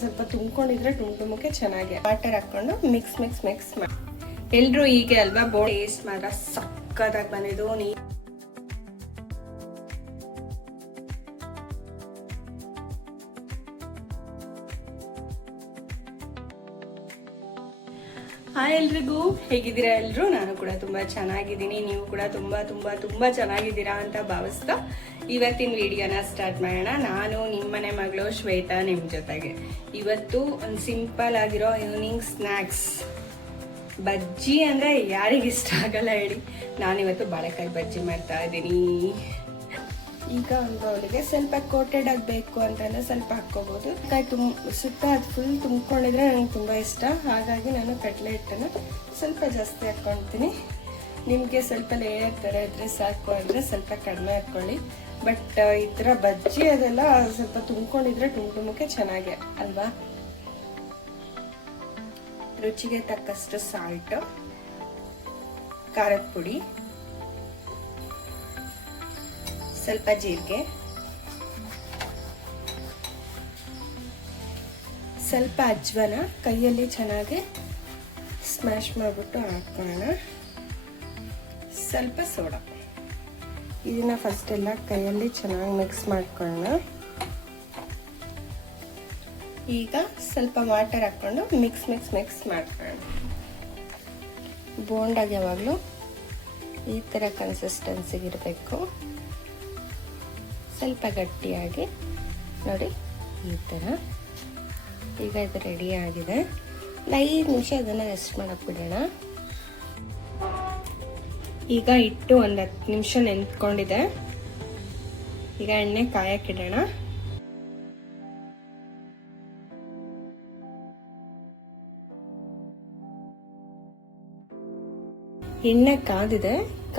ಸ್ವಲ್ಪ ತುಂಬಿಕೊಂಡಿದ್ರೆ ತುಂಬಕ್ಕೆ ಚೆನ್ನಾಗಿ ವಾಟರ್ ಹಾಕೊಂಡು ಮಿಕ್ಸ್ ಮಾಡಿ ಎಲ್ರು ಹೀಗೆ ಅಲ್ವಾ ಟೇಸ್ಟ್ ಮಾತ್ರ ಸಕ್ಕತ್ತಾಗಿ ಬಂದಿದ್ದು. ಹಾಯ್ ಎಲ್ರಿಗೂ, ಹೇಗಿದ್ದೀರಾ ಎಲ್ರು? ನಾನು ಕೂಡ ತುಂಬಾ ಚೆನ್ನಾಗಿದ್ದೀನಿ, ನೀವು ಕೂಡ ತುಂಬಾ ಚೆನ್ನಾಗಿದ್ದೀರಾ ಅಂತ ಭಾವಿಸ್ತಾ ಇವತ್ತಿನ ವಿಡಿಯೋನ ಸ್ಟಾರ್ಟ್ ಮಾಡೋಣ. ನಾನು ನಿಮ್ಮನೆ ಮಗಳು ಶ್ವೇತಾ ನಿಮ್ ಜೊತೆಗೆ. ಇವತ್ತು ಒಂದು ಸಿಂಪಲ್ ಆಗಿರೋ ಈವ್ನಿಂಗ್ ಸ್ನ್ಯಾಕ್ಸ್ ಬಜ್ಜಿ ಅಂದ್ರೆ ಯಾರಿಗಿಷ್ಟ ಆಗಲ್ಲ ಹೇಳಿ. ನಾನಿವತ್ತು ಬಾಳೆಕಾಯಿ ಬಜ್ಜಿ ಮಾಡ್ತಾ ಇದ್ದೀನಿ. ಈಗ ಒಂದು ಬೌಲಿಗೆ ಸ್ವಲ್ಪ ಕೋಟೆಡ್ ಆಗಬೇಕು ಅಂತಂದ್ರೆ ಸ್ವಲ್ಪ ಹಾಕ್ಕೋಬಹುದು. ಕಾಯಿ ಸುತ್ತ ಅದು ಫುಲ್ ತುಂಬಿಕೊಂಡಿದ್ರೆ ನಂಗೆ ತುಂಬಾ ಇಷ್ಟ, ಹಾಗಾಗಿ ನಾನು ಕಡಲೆ ಹಿಟ್ಟನ್ನು ಸ್ವಲ್ಪ ಜಾಸ್ತಿ ಹಾಕ್ಕೊಳ್ತೀನಿ. ನಿಮಗೆ ಸ್ವಲ್ಪ ಲೇಯರ್ ಥರ ಇದ್ರೆ ಸಾಕು ಅಂದರೆ ಸ್ವಲ್ಪ ಕಡಿಮೆ ಹಾಕ್ಕೊಳ್ಳಿ. ಬಟ್ ಈ ಥರ ಬಜ್ಜಿ ಅದೆಲ್ಲ ಸ್ವಲ್ಪ ತುಂಬಿಕೊಂಡಿದ್ರೆ ತುಂಬಕ್ಕೆ ಚೆನ್ನಾಗೆ ಅಲ್ವಾ. ರುಚಿಗೆ ತಕ್ಕಷ್ಟು ಸಾಲ್ಟ್, ಖಾರದ ಪುಡಿ, ಸ್ವಲ್ಪ ಜೀರಿಗೆ, ಸ್ವಲ್ಪ ಅಜ್ವಾನ ಕೈಯಲ್ಲಿ ಚೆನ್ನಾಗಿ ಸ್ಮ್ಯಾಶ್ ಮಾಡಿಬಿಟ್ಟು ಹಾಕೋಣ. ಸ್ವಲ್ಪ ಸೋಡಾ. ಇದನ್ನ ಫಸ್ಟ್ ಎಲ್ಲ ಕೈಯಲ್ಲಿ ಚೆನ್ನಾಗಿ ಮಿಕ್ಸ್ ಮಾಡ್ಕೊಳ್ಳೋಣ. ಈಗ ಸ್ವಲ್ಪ ವಾಟರ್ ಹಾಕೊಂಡು ಮಿಕ್ಸ್ ಮಾಡ್ಕೊಳ್ಳೋಣ. ಬೋಂಡಾಗಿ ಯಾವಾಗಲೂ ಈ ಥರ ಕನ್ಸಿಸ್ಟೆನ್ಸಿಗೆ ಇರಬೇಕು. ಸ್ವಲ್ಪ ಗಟ್ಟಿಯಾಗಿ ನೋಡಿ ಈ ಥರ. ಈಗ ಇದು ರೆಡಿ ಆಗಿದೆ. 5 ನಿಮಿಷ ಅದನ್ನು ರೆಸ್ಟ್ ಮಾಡಕ್ಕೆ ಬಿಡೋಣ. ಈಗ ಇಟ್ಟು ಒಂದು 10 ನಿಮಿಷ ನೆನ್ಕೊಂಡಿದೆ. ಈಗ ಎಣ್ಣೆ ಕಾಯಕ್ಕಿಡೋಣ. ಎಣ್ಣೆ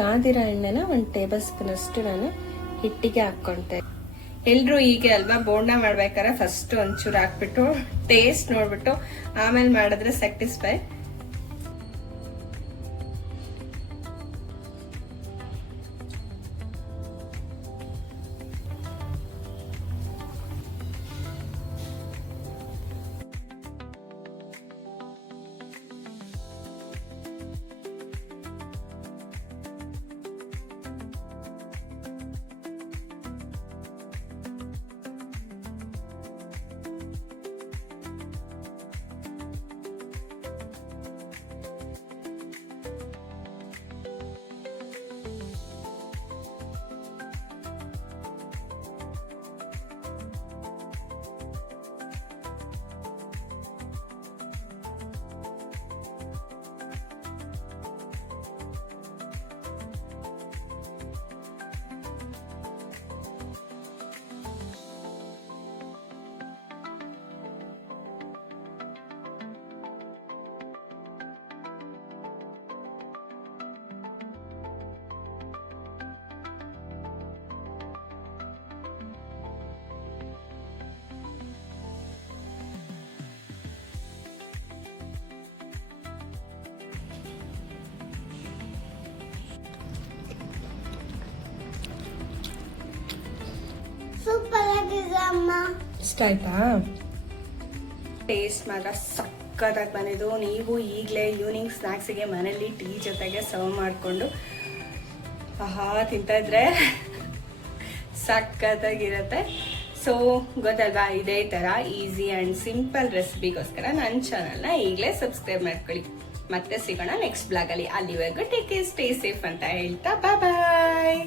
ಕಾದಿರೋ ಎಣ್ಣೆನ 1 ಟೇಬಲ್ ಸ್ಪೂನ್ ಅಷ್ಟು ನಾನು ಹಿಟ್ಟಿಗೆ ಹಾಕೊಂತೆ. ಎಲ್ರು ಹೀಗೆ ಅಲ್ವಾ ಬೋಂಡ ಮಾಡ್ಬೇಕಾದ್ರೆ ಫಸ್ಟ್ ಒಂಚೂರು ಹಾಕ್ಬಿಟ್ಟು ಟೇಸ್ಟ್ ನೋಡ್ಬಿಟ್ಟು ಆಮೇಲೆ ಮಾಡಿದ್ರೆ ಸ್ಯಾಟಿಸ್ಫೈ. ಇಷ್ಟ ಆಯ್ತಾ? ಟೇಸ್ಟ್ ಮಾತ್ರ ಸಕ್ಕತ್ತಾಗಿ ಬಂದಿದ್ದು. ನೀವು ಈಗಲೇ ಈವ್ನಿಂಗ್ ಸ್ನ್ಯಾಕ್ಸಿಗೆ ಮನೇಲಿ ಟೀ ಜೊತೆಗೆ ಸರ್ವ್ ಮಾಡಿಕೊಂಡು ತಿಂತಾ ಇದ್ರೆ ಸಕ್ಕತ್ತಾಗಿರುತ್ತೆ. ಸೊ ಗೊತ್ತಲ್ವಾ, ಇದೇ ಥರ ಈಸಿ ಆ್ಯಂಡ್ ಸಿಂಪಲ್ ರೆಸಿಪಿಗೋಸ್ಕರ ನನ್ನ ಚಾನಲ್ನ ಈಗಲೇ ಸಬ್ಸ್ಕ್ರೈಬ್ ಮಾಡ್ಕೊಳ್ಳಿ. ಮತ್ತೆ ಸಿಗೋಣ ನೆಕ್ಸ್ಟ್ ಬ್ಲಾಗಲ್ಲಿ. ಅಲ್ಲಿವರೆಗೂ ಟೇಕ್ ಕೇರ್, ಸ್ಟೇ ಸೇಫ್ ಅಂತ ಹೇಳ್ತಾ ಬಾಯ್.